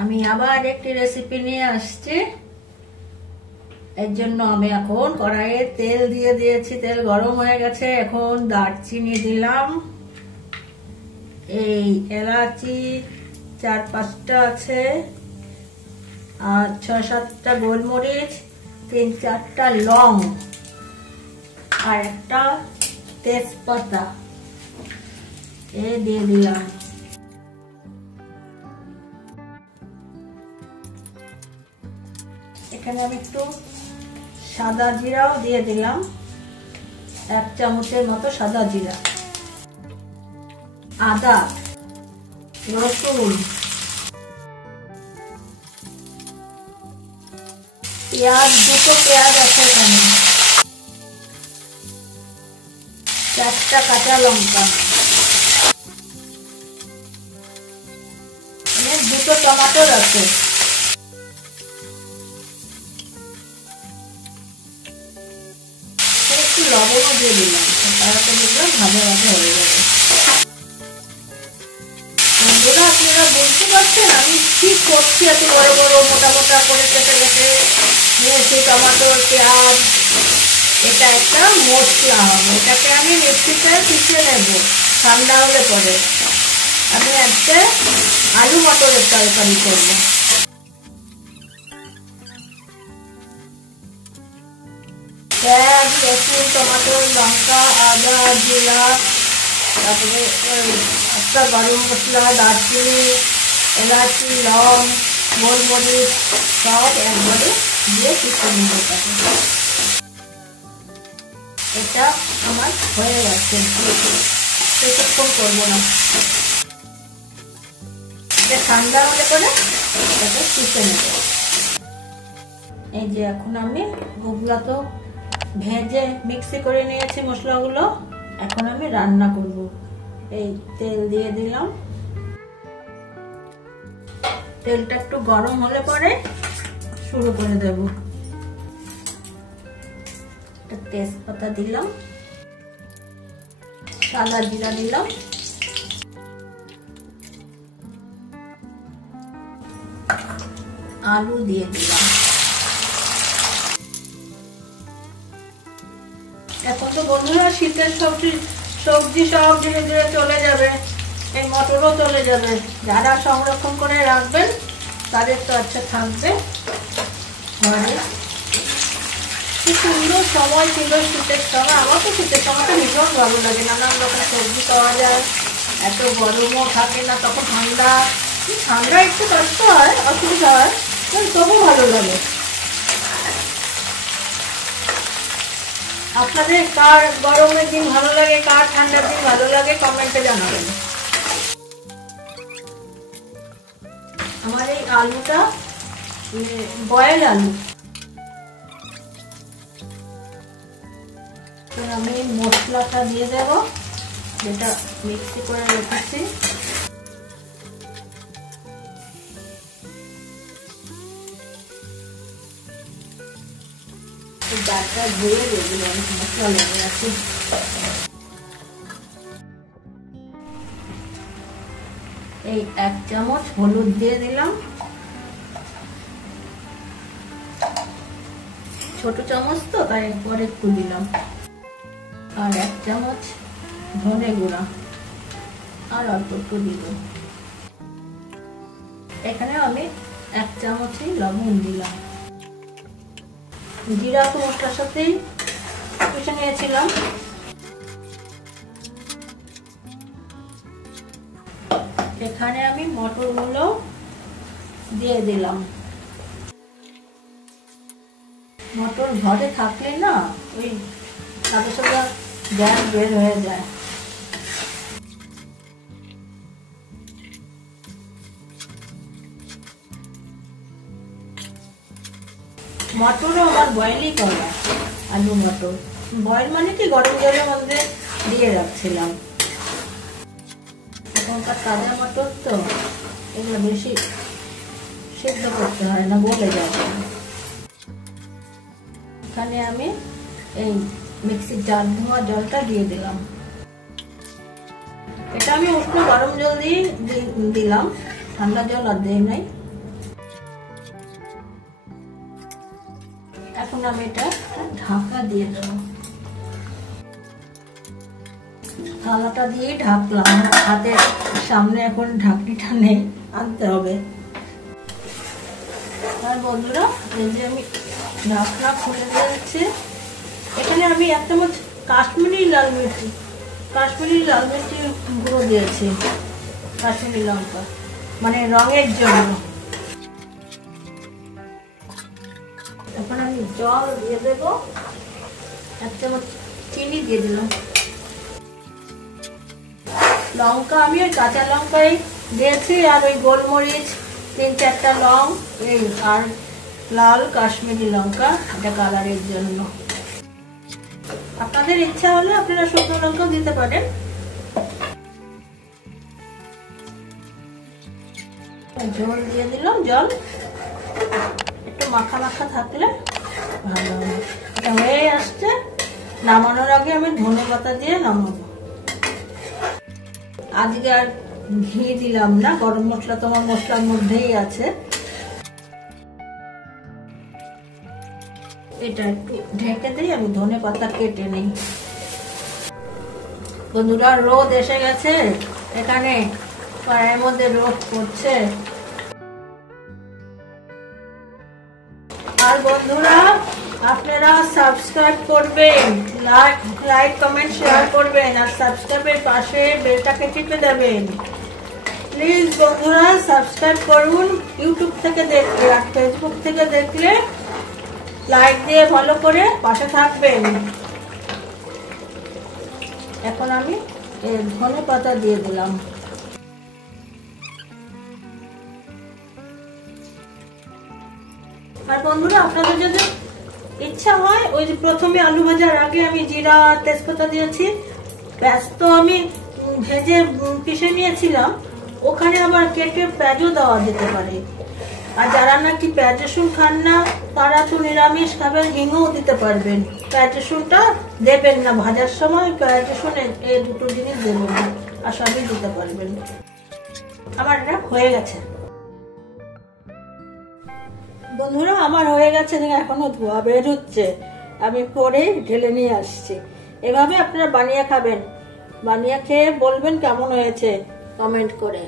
আমি আবার একটি রেসিপি নিয়ে আসছি। এর জন্য আমি এখন কড়াইয়ে তেল দিয়ে দিয়েছি, তেল গরম হয়ে গেছে। এখন দারচিনি দিলাম, এই এলাচি 4-5টা আছে, আর 6-7টা গোলমরিচ, 3-4টা লং, আর একটা তেজপাতা দিয়ে দিলাম। এখানে আমি একটু সাদা জিরাও দিয়ে দিলাম, 1 চামচের মতো সাদা জিরা, আদা, রসুন, পেঁয়াজ, 2টো পেঁয়াজ আছে এখানে, 4টা কাঁচা লঙ্কা, 2টো টমেটোর আছে, একটু লবণও দিয়ে দিলাম। তারপরে দেখলাম ভাজা ভাজা হয়ে যাবে। বন্ধুরা, আপনারা বুঝতে পারছেন আমি কি করছি? এত বড় বড় মোটা মোটা করে কেটে কেটে নিয়েছি টমেটো, পেঁয়াজ। এটা একটা মশলা হবে, এটাকে আমি মিক্সিতে পিষে নেব ঠান্ডা হলে পরে। আমি একটা আলু মটরের তরকারি করব। পেঁয়াজ, রসুন, টমেটো, লঙ্কা, আদা, জিরা, তারপরে একটা গরম মশলা, দারচিনি, এলাচি, লং, গোলমরিচ সব একবারে দিয়ে পিষে নিতে পারি। এটা আমার হয়ে যাচ্ছে, সেক্ষণ করবো না। এটা ঠান্ডা হলে পরে এটাকে পিষে নেব। এই যে এখন আমি ওগুলা তো ভেজে মিক্সি করে নিয়েছি মশলাগুলো, এখন আমি রান্না করব। এই তেল দিয়ে দিলাম, তেলটা একটু গরম হলে পরে শুরু করে দেব। একটা তেজপাতা দিলাম, সাদা জিরা দিলাম, আলু দিয়ে দিলাম। এখন তো বন্ধুরা শীতের সবজি সব ধীরে ধীরে চলে যাবে, এই মটরও চলে যাবে। যারা সংরক্ষণ করে রাখবেন তাদের তো আচ্ছা থাকবে ঘরে। কি সুন্দর সময় ছিল শীতের সময়। আমার তো শীতের সময়টা ভীষণ ভালো লাগে, নানান রকম সবজি পাওয়া যায়, এত গরমও থাকে না, তখন ঠান্ডা একটু কষ্ট হয়, অসুবিধা হয়, তবু ভালো লাগে। আপনাদের কার গরমের দিন ভালো লাগে, কার ঠান্ডার দিন ভালো লাগে, কমেন্টে জানাবেন। আমার এই আলুটা বয়েল আলু। আমি মশলাটা দিয়ে দেব, যেটা মিক্সি করে রেখেছি। ডালটা ধুয়ে দিয়ে অনেক মশলা লেগে আছে। এই 1 চামচ হলুদ দিয়ে দিলাম, ছোট চামচ তো তাই একবার একটু দিলাম, আর 1 চামচ ধনে গুঁড়া, আর অল্প একটু দিব। এখানে আমি 1 চামচই লবণ দিলাম। জিরা তো মশলার সাথেই পিষে নিয়েছিলাম। এখানে আমি মটরগুলো দিয়ে দিলাম। মটর ঘরে থাকলে না ওই সাদা সাদা গ্যাস বের হয়ে যায়। মটরও আমার বয়েলই করা, আলু মটর বয়েল মানে কি গরম জলের মধ্যে দিয়ে রাখছিলাম। এখনকার তাজা মটর তো এগুলো বেশি সিদ্ধ করতে হয় না, গলে যাবে। এখানে আমি এই মিক্সির জার ধোয়া জলটা দিয়ে দিলাম। এটা আমি উষ্ণ গরম জল দিয়ে দিলাম, ঠান্ডা জল আর দেই নাই। এখন আমি এটা ঢাকা দিয়ে দেবো। থালাটা দিয়ে ঢাকলাম, হাতের সামনে এখন ঢাকনিটা নেই, আনতে হবে। আর বন্ধুরা এই যে আমি ঢাকনা খুলে দিয়েছি। এখানে আমি 1 চামচ কাশ্মীরি লাল মির্চি গুঁড়ো দিয়েছি, কাশ্মীরি লঙ্কা, মানে রঙের জন্য। এখন আমি জল দিয়ে দেব, 1 চামচ চিনি দিয়ে দিলাম। লঙ্কা আমি ওই কাঁচা লঙ্কাই দিয়েছি, আর ওই গোলমরিচ 3-4টা লং, এই আর লাল কাশ্মীরি লঙ্কা, এটা কালারের জন্য। আপনাদের ইচ্ছা হলে আপনারা শুকনো লঙ্কা দিতে পারেন। ঝোল দিয়ে দিলাম, জল একটু মাখা মাখা থাকলে ভালো হবে। এটা হয়ে আসছে, নামানোর আগে আমি ধনেপাতা দিয়ে নামাবো। আজকে আর ঘি দিলাম না, গরম মশলা তোমার মশলার মধ্যেই আছে। এটা একটু ঢেকে দিই, আমি ধনেপাতা কেটে নিই। বন্ধুরা রোদ এসে গেছে, এখানে পায়ের মধ্যে রোদ পড়ছে। আর বন্ধুরা আপনারা সাবস্ক্রাইব করবেন, লাইক কমেন্ট শেয়ার করবেন, আর সাবস্ক্রাইবের পাশে বেলটাকে টিপে দেবেন। প্লিজ বন্ধুরা সাবস্ক্রাইব করুন। ইউটিউব থেকে দেখলে আর ফেসবুক থেকে দেখলে লাইক দিয়ে ভালো করে পাশে থাকবেন। এখন আমি ধনেপাতা দিয়ে দিলাম। আর বন্ধুরা আপনাদের যদি ইচ্ছা হয়, ওই যে প্রথমে আলু ভাজার আগে আমি জিরা তেজপাতা দিয়েছি, পেঁয়াজ তো আমি ভেজে পিষে নিয়েছিলাম, ওখানে আবার কেটে পেঁয়াজও দেওয়া যেতে পারে। আর যারা নাকি পেঁয়াজ রসুন খান না, তারা তো নিরামিষ খাবেন, হিংও দিতে পারবেন। পেঁয়াজ রসুনটা দেবেন না ভাজার সময়, পেঁয়াজ রসুন এই দুটো জিনিস দেবেন না, আর সবই দিতে পারবেন। আমার এটা হয়ে গেছে বন্ধুরা, আমার হয়ে গেছে, এখনো ধোয়া বের হচ্ছে। আমি করে ঢেলে নিয়ে আসছি। এভাবে আপনারা বানিয়ে খাবেন, বানিয়ে খেয়ে বলবেন কেমন হয়েছে কমেন্ট করে।